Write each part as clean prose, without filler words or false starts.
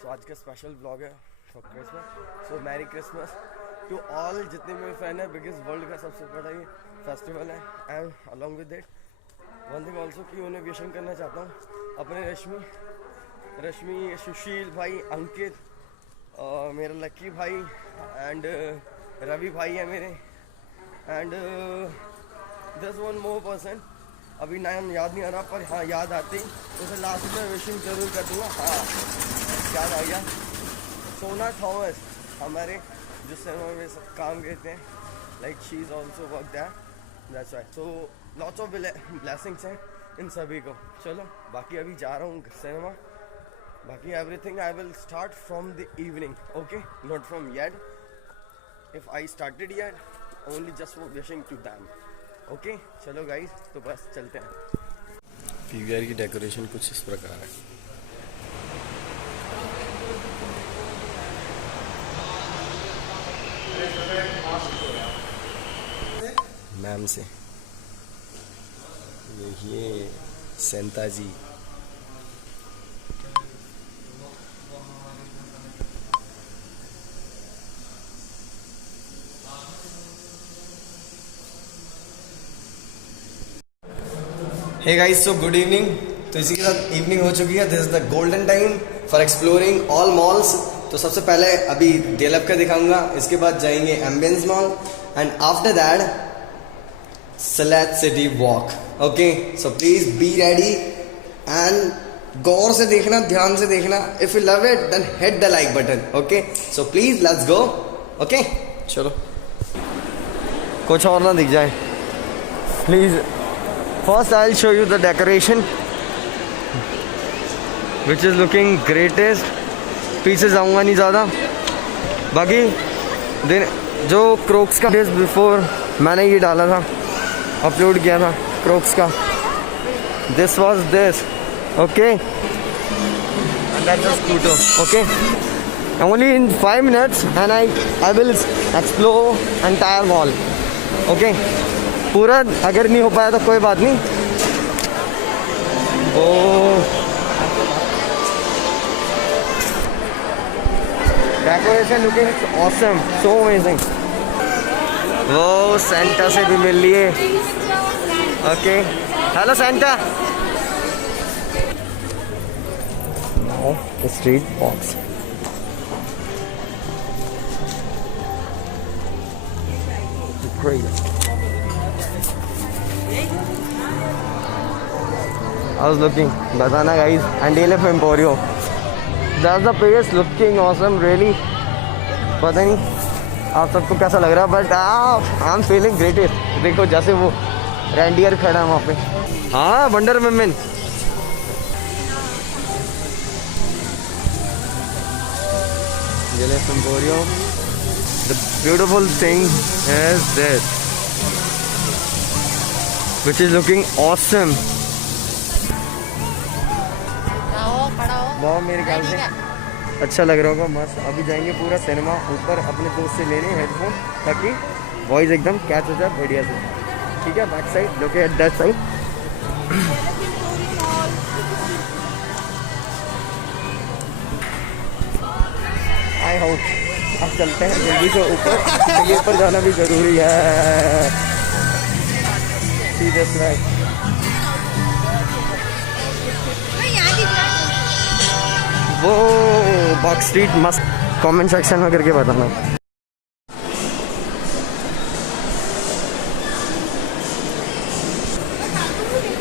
सो आज का special blog है for Christmas. So merry Christmas to all जितने मेरे फैन है, बिकॉज वर्ल्ड का सबसे बड़ा ये फेस्टिवल है। And along with it one thing also कि उन्हें विशिंग करना चाहता हूँ अपने रश्मि, सुशील भाई, अंकित, मेरा लक्की भाई एंड रवि भाई है मेरे, एंड दस वन मोर पर्सन, अभी नाम याद नहीं आ रहा, पर हाँ याद आते ही उसे लास्ट में विशिंग जरूर कर दूँगा। हाँ याद आ गया, सोना थॉमस हमारे जिस समय में सब काम करते हैं, like she is also work that's why. So lots of blessings हैं इन सभी को। चलो बाकी अभी जा रहा हूँ सिनेमा, बाकी everything I will start from the evening, okay, not from yet. If I started yet only just for wishing to them, okay. चलो गाइस, तो बस चलते हैं। पीवीआर की डेकोरेशन कुछ इस प्रकार है। मैम से ये Santa ji, hey guys, so good evening. तो इसी के साथ इवनिंग हो चुकी है। This is the golden time for exploring all malls. तो सबसे पहले अभी डेलप का दिखाऊंगा, इसके बाद जाएंगे Ambience Mall and after that Select City walk, okay. So please be ready and गौर से देखना, ध्यान से देखना। If you love it then hit the like button, okay. So please let's go, okay. चलो, कुछ और ना दिख जाए please. First I'll show you the decoration which is looking greatest. पीछे जाऊंगा नहीं ज़्यादा। बाकी दिन जो क्रोक्स का डेज बिफोर मैंने ये डाला था, अपलोड किया था क्रोक्स का, this was this, okay, and that's a scooter, okay. Only in 5 minutes and I will explore entire mall, okay. पूरा अगर नहीं हो पाया तो कोई बात नहीं। Oh decoration looking awesome, so amazing. वो सेंटा से भी मिल लिए, okay. Hello Santa. Street box, great. I was looking Badana guys and DLF Emporio. That's the place looking awesome really. पता नहीं आप सबको कैसा लग रहा है, but I am feeling greatest. देखो जैसे वो रैंडियर खड़ा है वहाँ पे। हाँ, wonder woman. DLF Emporio. The beautiful thing is this, which is looking awesome. बहुत मेरे ख्याल से अच्छा लग रहा होगा, मस्त। अभी जाएंगे पूरा सिनेमा ऊपर अपने दोस्त से लेने हेडफोन, ताकि वॉइस एकदम कैच हो जाए बढ़िया से, ठीक है। Back side look at that side. I hope अब चलते हैं जल्दी से ऊपर, क्योंकि ऊपर जाना भी ज़रूरी है। सीधे राइट। वो बॉक्स स्ट्रीट मस्त, कमेंट सेक्शन में करके बताना।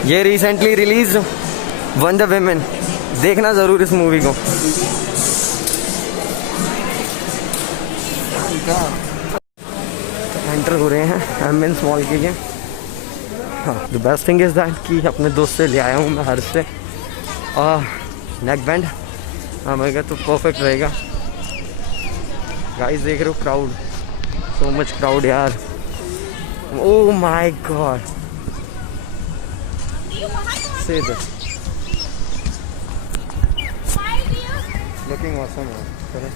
ये रिसेंटली रिलीज वंडर वुमन, देखना ज़रूर इस मूवी को। एंटर हो रहे हैं एम्बियंस मॉल के लिए। हाँ, the best thing is that कि अपने दोस्त से ले आया हूँ मैं हर से नेक बैंड। हाँ मेरा तो परफेक्ट रहेगा। गाइस देख रहे हो क्राउड, सो मच क्राउड यार। ओह माय गॉड, से दिस लुकिंग ऑसम है।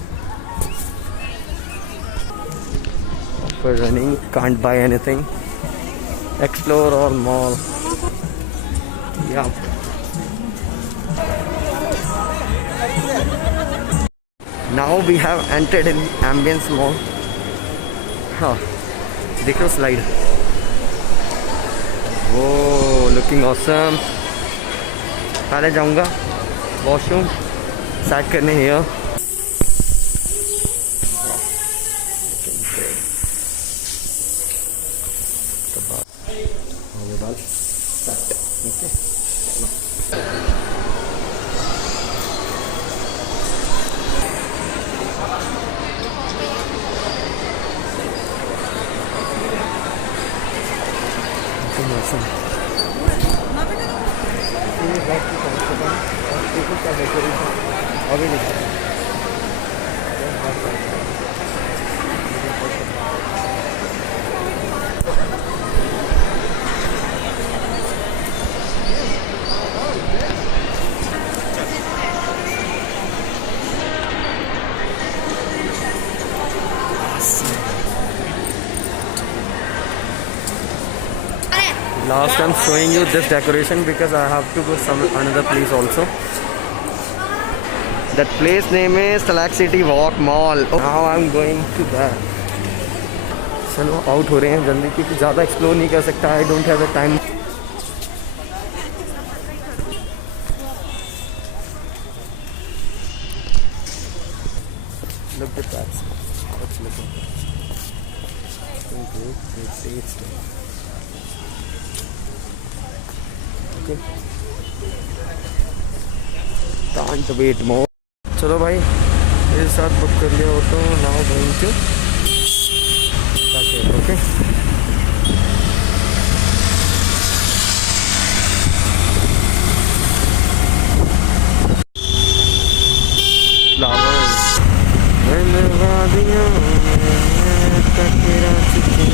For running, can't buy anything. Explore all mall. Yeah. Now we have entered in ambience mall. हाँ देख लो स्लाइड. वो लुकिंग ऑसम. पहले जाऊँगा वॉशरूम सेट करने here. अभी नहीं Last I'm showing you this decoration because I have to go some another place also. That place name is Select City Walk Mall. Now I'm going to that. चलो out हो रहे हैं जल्दी क्योंकि ज़्यादा एक्सप्लोर नहीं कर सकता. I don't have the time. Look at that. Let's look at that. Okay. Can't wait more. चलो भाई मेरे साथ बुक कर लिया auto. Now going to okay. Flowers वादियों में तेरा चिट्ठी.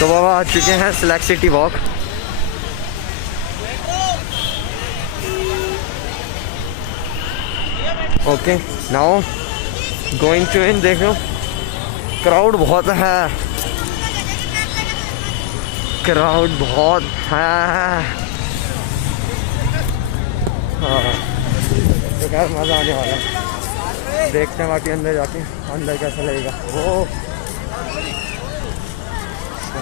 तो बाबा आ चुके हैं Select City walk. Okay now going to in. देखो क्राउड बहुत है. क्राउड बहुत है. हाँ तो क्या मज़ा आने वाला है. देखते हैं बाकी अंदर जाके अंदर कैसा लगेगा. वो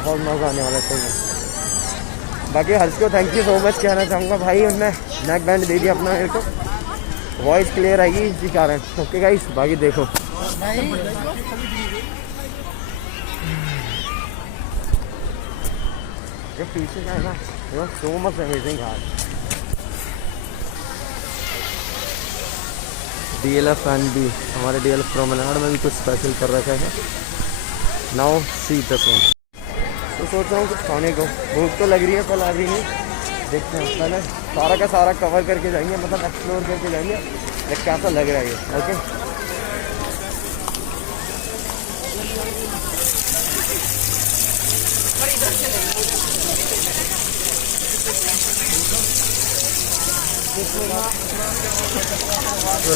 बहुत मज़ा आने वाला है. सही. बाकी हर्ष को थैंक यू सो मच कहना चाहूँगा भाई. उनने नेक बैंड दे दिया अपना मेरे को. वॉइस क्लियर आएगी इसी कारण. ओके गाइस बाकी देखो ये पीछे का है ना सो मच अमेजिंग यार. DLF एंड भी हमारे DLF प्रोमेनाड में भी कुछ स्पेशल कर रखा है. Now see this one. तो सोच रहा हूँ कुछ खाने को. भूख तो लग रही है पर अभी नहीं. देखते हैं पहले सारा का सारा कवर करके जाएंगे. मतलब एक्सप्लोर करके जाएंगे कैसा लग रहा है ये. ओके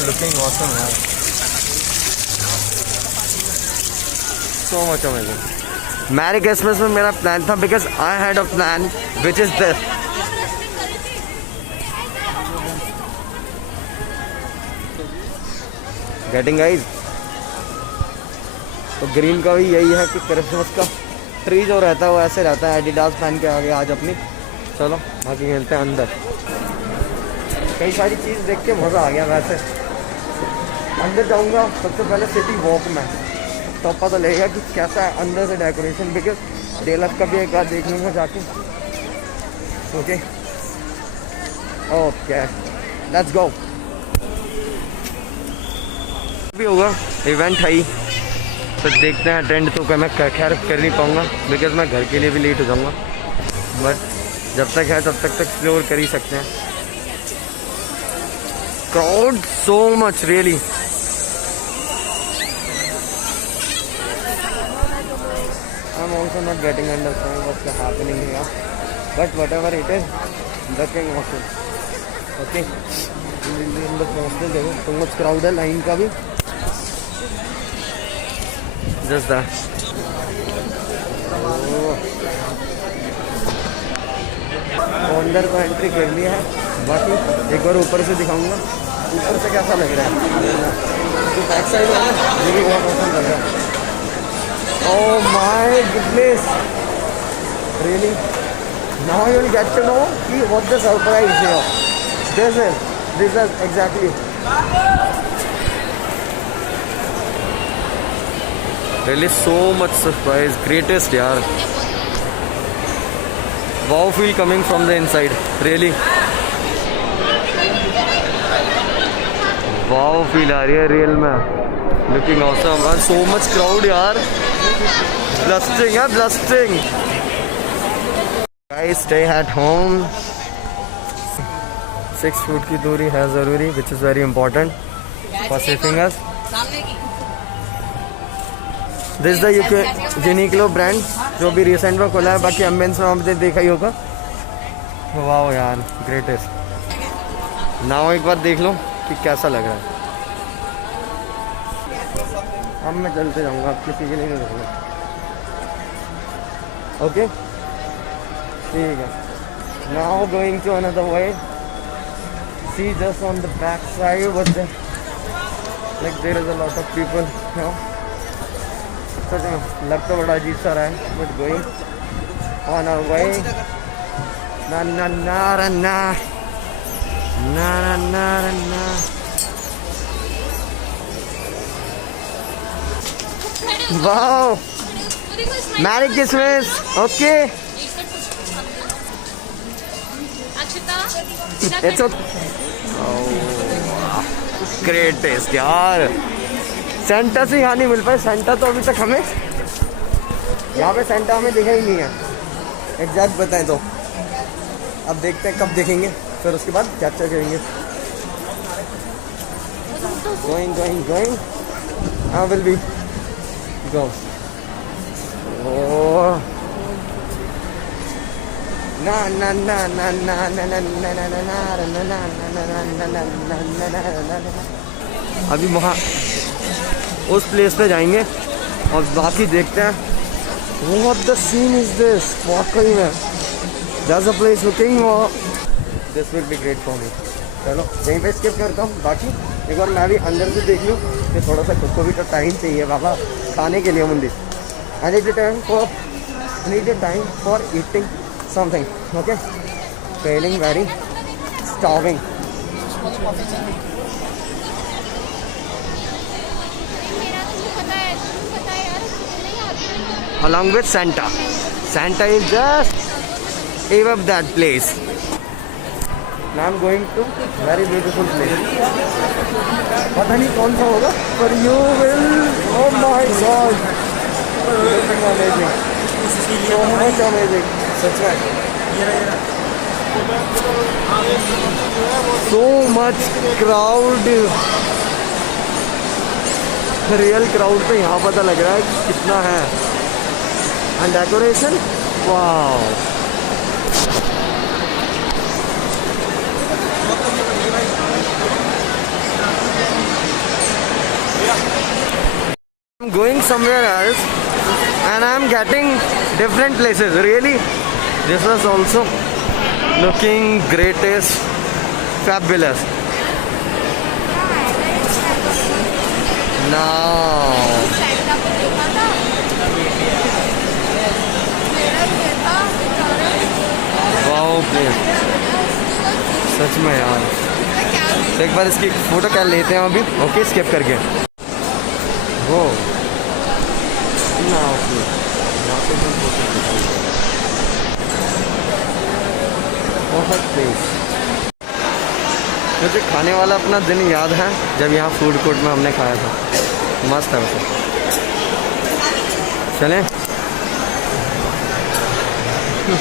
लुकिंग ऑसम है. So much amazing. Merry Christmas में मेरा प्लान था because I had a plan which is this. Getting guys. तो ग्रीन का भी यही है कि क्रिसमस का ट्री जो रहता है वो ऐसे रहता है. एडिडास पहन के आगे आज अपनी. चलो बाकी खेलते हैं अंदर. कई सारी चीज़ देख के मज़ा आ गया. वैसे अंदर जाऊंगा सबसे पहले सिटी वॉक में तो पता लगेगा कि कैसा है अंदर से डेकोरेशन. बिकॉज DLF का भी एक बार देख लूँगा जाके. Okay okay let's go. भी होगा इवेंट है ही तो देखते हैं. अटेंड तो मैं खैर कर नहीं पाऊँगा बिकॉज मैं घर के लिए भी लेट हो जाऊँगा. बट जब तक है तब तक एक्सप्लोर कर ही सकते हैं. Crowd so much really. I'm I'm also not getting understand what's happening here. But whatever it is, looking awesome. Okay. In the hostel, देखो so much crowd है line का भी. Just that. अंदर को एंट्री कर लिया है. बाकी एक बार ऊपर से दिखाऊंगा. ऊपर से कैसा लग रहा है. जो बैक साइड है ना, ये भी बहुत पसंद लग रहा है. Oh my goodness! Really? Now you will get to know what the surprise here. This is exactly. Really so much surprise. Greatest yaar. Wow feel coming from the inside. Really. Wow feel आ रही है real में. Looking awesome and so much crowd यार. Blasting है blasting. Guys stay at home. 6 feet की दूरी है ज़रूरी, which is very important for saving us. This is the UK Uniqlo brand जो भी recent में खुला है. बाकी एम्बियंस में आपने देखा ही होगा. वाह यार ग्रेटेस्ट. नाउ एक बार देख लो कि कैसा लग रहा है. अब मैं चलते जाऊंगा, आप किसी के लिए नहीं रुकूंगा. ओके ठीक है. Now going to another way. See just on the back side but like there is a lot of people. सच में लग तो बड़ा अजीब सा रहा है but going on our way. ना ना ना ना ना ना ना ना. Wow! Merry Christmas! Okay! It's okay. Oh, great taste यार. सेंटा से यहाँ नहीं मिल पाए. सेंटा तो अभी तक हमें यहाँ पे सेंटा हमें दिखा ही नहीं है. एग्जैक्ट बताएं तो अब देखते हैं कब देखेंगे, फिर उसके बाद कैप्चर करेंगे. Going. I will be. Go. Oh. Na na na na na na na na na na na na. अभी वहाँ उस प्लेस पे जाएंगे और बाकी देखते हैं. What the scene is this? वाकई में There's a place looking. This will be great for me. चलो यहीं पे स्किप करता हूँ. बाकी एक बार मैं भी अंदर से देख लूँ कि थोड़ा सा खुद को भी तो टाइम चाहिए बाबा खाने के लिए. मंदिर I need time for eating something. Okay, feeling very starving. Along with Santa. Santa is just above that place. Now I'm going to very beautiful place. पता नहीं कौन सा होगा पर you will. Oh my God. Amazing. So much amazing. सच में. So much crowd. Real crowd तो यहाँ पता लग रहा है कितना है. And decoration. Wow. I'm going somewhere else and I'm getting different places. Really, this was also looking greatest, fabulous. Now, wow place. सच में यार. तो एक बार इसकी फोटो क्या लेते हैं अभी. ओके स्किप करके. वो बहुत तेज. मुझे खाने वाला अपना दिन याद है जब यहाँ फूड कोर्ट में हमने खाया था. मस्त है वैसे. चलें.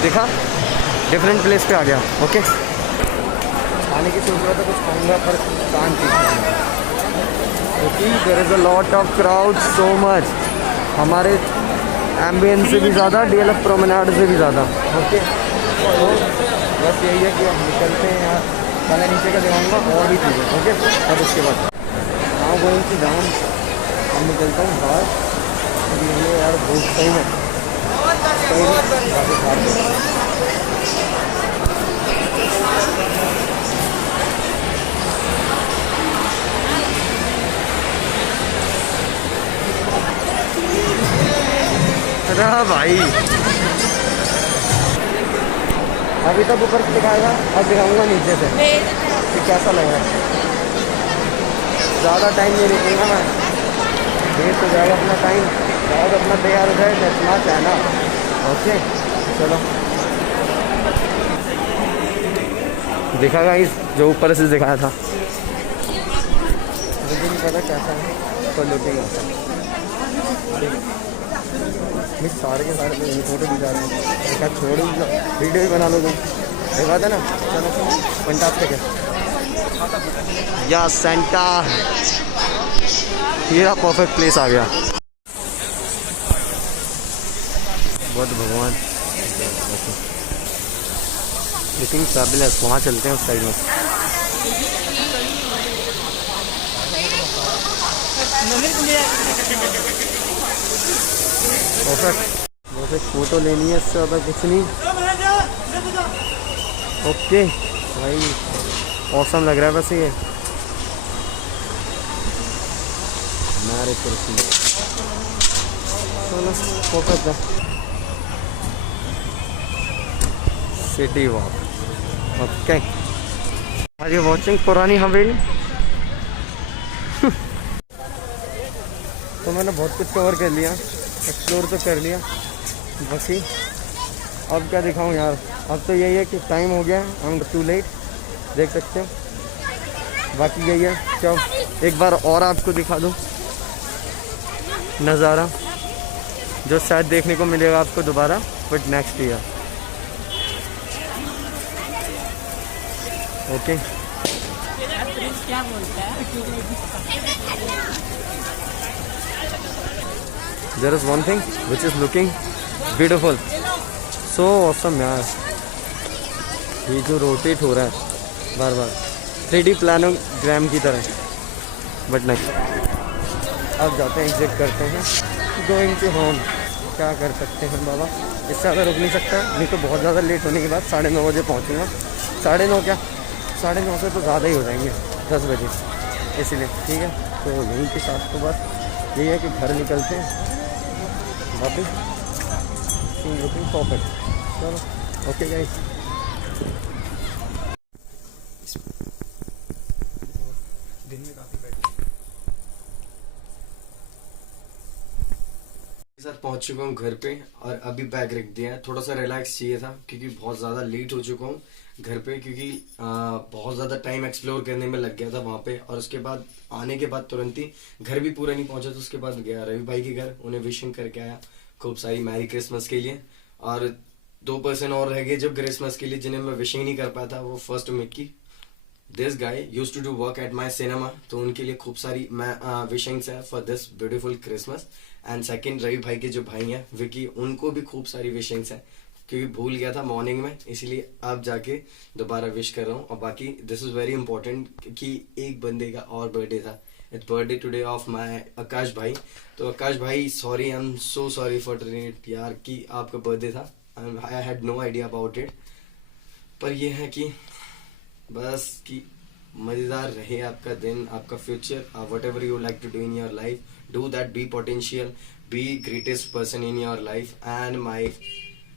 देखा डिफरेंट प्लेस पे आ गया. ओके खाने की सोच रहा था कुछ खाऊंगा पर कान ठीक. Okay, there is a lot of crowd, so much. हमारे एम्बियंस से भी ज़्यादा, DLF प्रोमेनाड से भी ज़्यादा। ओके, तो बस यही है कि अब निकलते हैं यार, पहले नीचे का दिखाऊंगा और भी चीज़ें। ओके, और उसके बाद हाँ गोइंग टू डाउन, अब निकलता हूँ बाहर। ये यार बहुत सही है, अरे भाई अभी तक ऊपर से दिखाएगा, अब दिखाऊंगा नीचे से कि कैसा लग रहा है। ज़्यादा टाइम नहीं रुकूंगा मैं, वेस्ट हो जाएगा अपना टाइम, और अपना तैयार हो जाए इतना चाहना। ओके चलो, देखा गाइस जो ऊपर से दिखाया था, मुझे नहीं पता कैसा है, तो लुकिंग आता है। सारे के सारे फोटो भी जा रहे हैं, क्या छोड़ वीडियो भी बना लो तुम, देखा था ना। चलो फंटास्टिक है या सेंटा, ये परफेक्ट प्लेस आ गया। बुद्ध भगवान लुकिंग फैबुलस, वहाँ चलते हैं उस साइड में। परफेक्ट, बस एक फ़ोटो लेनी है, इससे ज़्यादा कुछ नहीं। ओके भाई औसम लग रहा है बस ये हमारे कुर्सी। चलो परफेक्ट है, city walk. Okay, are you watching पुरानी हवेली? तो मैंने बहुत कुछ कवर कर लिया, एक्सप्लोर तो कर लिया, बस ही अब क्या दिखाऊं यार। अब तो यही है कि टाइम हो गया, आई एम टू लेट, देख सकते हो। बाकी यही है, क्या एक बार और आपको दिखा दूं नज़ारा, जो शायद देखने को मिलेगा आपको दोबारा, बट नेक्स्ट ईयर। ओके क्या बोलता है, there is one thing which is looking beautiful, so awesome यार। ये जो रोटेट हो रहा है बार बार 3D प्लानोग्राम की तरह, बट नहीं। अब जाते हैं, एग्जिट करते हैं, गोइंग टू होम। क्या कर सकते हैं बाबा, इससे ज़्यादा रुक नहीं सकता, नहीं तो बहुत ज़्यादा लेट होने के बाद 9:30 बजे पहुँचूँगा। 9:30 क्या, 9:30 से तो ज़्यादा ही हो जाएंगे, 10 बजे, इसलिए ठीक है। तो यहीं के साथ तो बस यही है कि घर निकलते हैं वापस, लुकिंग परफेक्ट। चलो ओके गाइस, दिन में काफ़ी बैठ साथ पहुंच चुका हूँ घर पे, और अभी बैग रख दिया है। थोड़ा सा रिलैक्स चाहिए था क्योंकि बहुत ज़्यादा लेट हो चुका हूँ घर पे, क्योंकि बहुत ज़्यादा टाइम एक्सप्लोर करने में लग गया था वहाँ पे। और उसके बाद आने के बाद तुरंत ही घर भी पूरा नहीं पहुँचा, तो उसके बाद गया रवि भाई के घर, उन्हें विशिंग करके आया खूब सारी मैरी क्रिसमस के लिए। और 2 पर्सन और रह गए जब क्रिसमस के लिए जिन्हें मैं विशिंग नहीं कर पाया था, वो first Mickey, this guy used to do work at my cinema, तो उनके लिए खूब सारी मैं विशिंग्स है for this beautiful Christmas. And second Ravi भाई के जो भाई हैं विकी, उनको भी खूब सारी विशिंग्स है, क्योंकि भूल गया था मॉर्निंग में, इसलिए अब जाके दोबारा विश कर रहा हूँ। और बाकी दिस इज वेरी इंपॉर्टेंट कि एक बंदे का और बर्थडे था, it's birthday today of my Akash भाई। तो आकाश भाई sorry, I am so sorry for it यार कि आपका बर्थडे था, I had no idea about it. पर ये है कि बस कि मज़ेदार रहे आपका दिन, आपका future, whatever you like to do in your life, do that, be potential, be greatest person in your life and my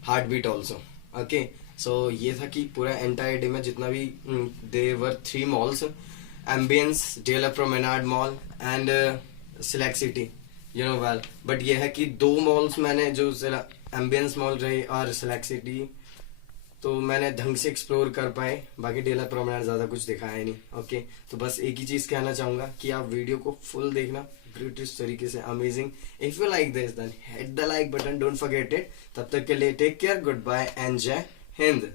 heartbeat also. Okay, so ये था कि पूरा एंटायर डे में जितना भी देवर 3 malls, Ambience, DLF Promenade mall and Select City, you know well. But ये है कि 2 मॉल्स मैंने, जो एम्बियंस मॉल रहे और सिलेक्ट सिटी, तो मैंने ढंग से एक्सप्लोर कर पाए, बाकी DLF प्रोमेनाड ज़्यादा कुछ दिखाया नहीं। ओके, तो बस एक ही चीज़ कहना चाहूँगा कि आप वीडियो को फुल देखना, ग्रेटेस्ट तरीके से, amazing. If you like this then hit the like button, don't forget it. तब तक के लिए take care, goodbye and जय हिंद।